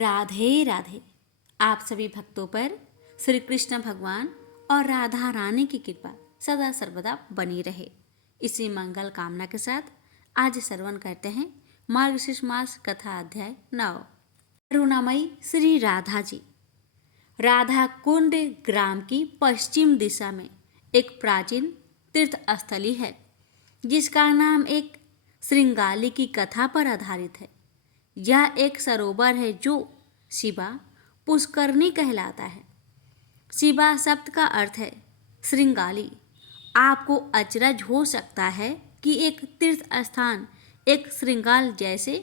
राधे राधे। आप सभी भक्तों पर श्री कृष्ण भगवान और राधा रानी की कृपा सदा सर्वदा बनी रहे, इसी मंगल कामना के साथ आज श्रवण करते हैं मार्गशीर्ष मास कथा अध्याय 9। करुणामयी श्री राधा जी। राधा कुंड ग्राम की पश्चिम दिशा में एक प्राचीन तीर्थ स्थली है जिसका नाम एक श्रृंगाली की कथा पर आधारित है। यह एक सरोवर है जो शिवा पुष्करणी कहलाता है। शिवा शब्द का अर्थ है श्रृंगाली। आपको अचरज हो सकता है कि एक तीर्थ स्थान एक श्रृंगाल जैसे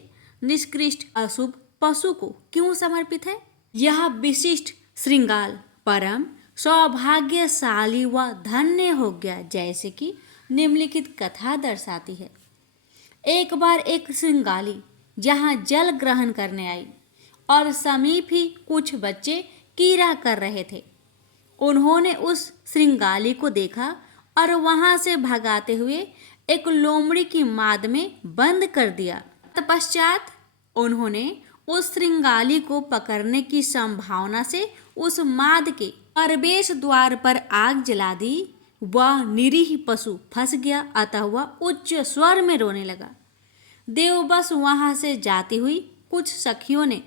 निष्कृष्ट अशुभ पशु को क्यों समर्पित है। यह विशिष्ट श्रृंगाल परम सौभाग्यशाली व धन्य हो गया, जैसे कि निम्नलिखित कथा दर्शाती है। एक बार एक श्रृंगाली जहाँ जल ग्रहण करने आई और समीप ही कुछ बच्चे कीड़ा कर रहे थे। उन्होंने उस श्रृंगाली को देखा और वहां से भगाते हुए एक लोमड़ी की माद में बंद कर दिया। तत्पश्चात उन्होंने उस श्रृंगाली को पकड़ने की संभावना से उस माद के प्रवेश द्वार पर आग जला दी। वह निरीह पशु फंस गया, अतः वह उच्च स्वर में रोने लगा। देवबस वहां से जाती हुई कुछ सखियों ने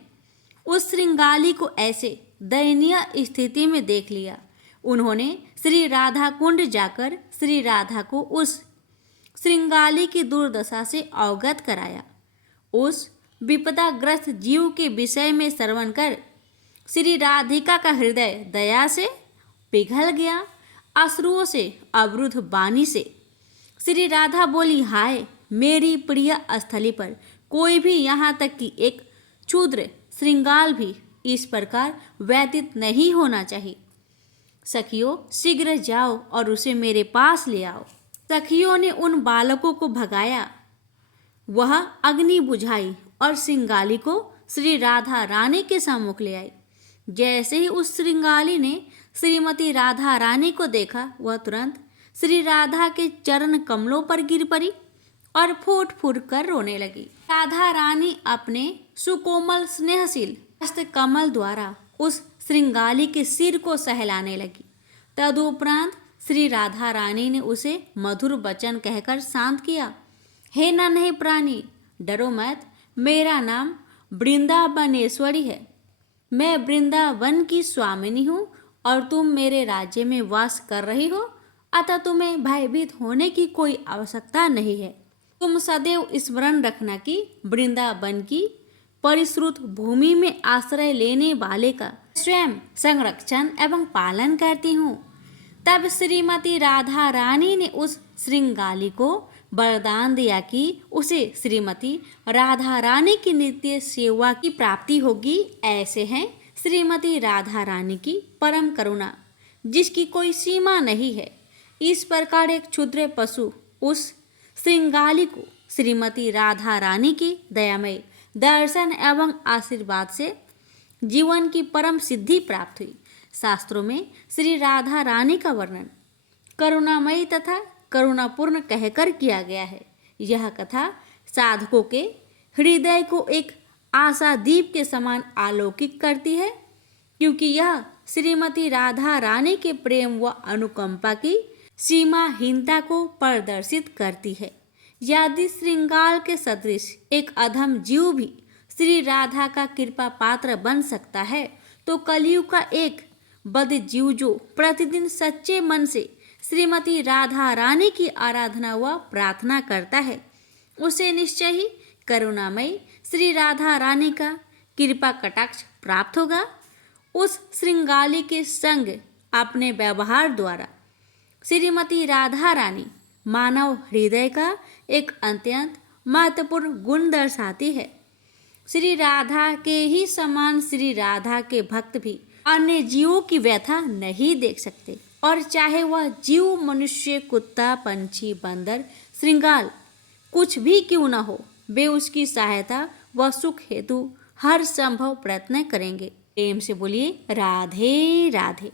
उस श्रृंगाली को ऐसे दयनीय स्थिति में देख लिया। उन्होंने श्री राधा कुंड जाकर श्री राधा को उस श्रृंगाली की दुर्दशा से अवगत कराया। उस विपदाग्रस्त जीव के विषय में श्रवण कर श्री राधिका का हृदय दया से पिघल गया। अश्रुओं से अवरुद्ध वाणी से श्री राधा बोली, हाय मेरी प्रिय स्थली पर कोई भी, यहाँ तक कि एक क्षुद्र श्रृंगाल भी इस प्रकार व्यतीत नहीं होना चाहिए। सखियों, शीघ्र जाओ और उसे मेरे पास ले आओ। सखियों ने उन बालकों को भगाया। वह अग्नि बुझाई और श्रृंगाली को श्री राधा रानी के सम्मुख ले आई। जैसे ही उस श्रृंगाली ने श्रीमती राधा रानी को देखा, वह तुरंत श्री राधा के चरण कमलों पर गिर पड़ी और फूट फूट कर रोने लगी। राधा रानी अपने सुकोमल स्नेहशील हस्त कमल द्वारा उस श्रृंगाली के सिर को सहलाने लगी। तदुपरांत श्री राधा रानी ने उसे मधुर वचन कहकर शांत किया। हे नन्हे प्राणी, डरो मत। मेरा नाम वृंदावनेश्वरी है। मैं वृंदावन की स्वामिनी हूँ और तुम मेरे राज्य में वास कर रही हो, अतः तुम्हें भयभीत होने की कोई आवश्यकता नहीं है। तुम सदैव स्मरण रखना कि वृंदावन की परिश्रुत भूमि में आश्रय लेने वाले का स्वयं संरक्षण एवं पालन करती हूँ। तब श्रीमती राधा रानी ने उस श्रृंगाली को वरदान दिया कि उसे श्रीमती राधा रानी की नित्य सेवा की प्राप्ति होगी। ऐसे हैं श्रीमती राधा रानी की परम करुणा, जिसकी कोई सीमा नहीं है। इस प्रकार एक क्षुद्र पशु उस श्रृंगाली को श्रीमती राधा रानी की दयामय दर्शन एवं आशीर्वाद से जीवन की परम सिद्धि प्राप्त हुई। शास्त्रों में श्री राधा रानी का वर्णन करुणामयी तथा करुणापूर्ण कहकर किया गया है। यह कथा साधकों के हृदय को एक आशादीप के समान आलोकित करती है, क्योंकि यह श्रीमती राधा रानी के प्रेम व अनुकंपा की सीमाहीनता को प्रदर्शित करती है। यदि श्रृंगाल के सदृश एक अधम जीव भी श्री राधा का कृपा पात्र बन सकता है, तो कलयुग का एक बद जीव जो प्रतिदिन सच्चे मन से श्रीमती राधा रानी की आराधना व प्रार्थना करता है, उसे निश्चय ही करुणामयी श्री राधा रानी का कृपा कटाक्ष प्राप्त होगा। उस श्रृंगाली के संग अपने व्यवहार द्वारा श्रीमती राधा रानी मानव हृदय का एक अत्यंत महत्वपूर्ण गुण दर्शाती है। श्री राधा के ही समान श्री राधा के भक्त भी अन्य जीवों की व्यथा नहीं देख सकते, और चाहे वह जीव मनुष्य, कुत्ता, पंछी, बंदर, श्रृंगाल कुछ भी क्यों न हो, वे उसकी सहायता व सुख हेतु हर संभव प्रयत्न करेंगे। प्रेम से बोलिए राधे राधे।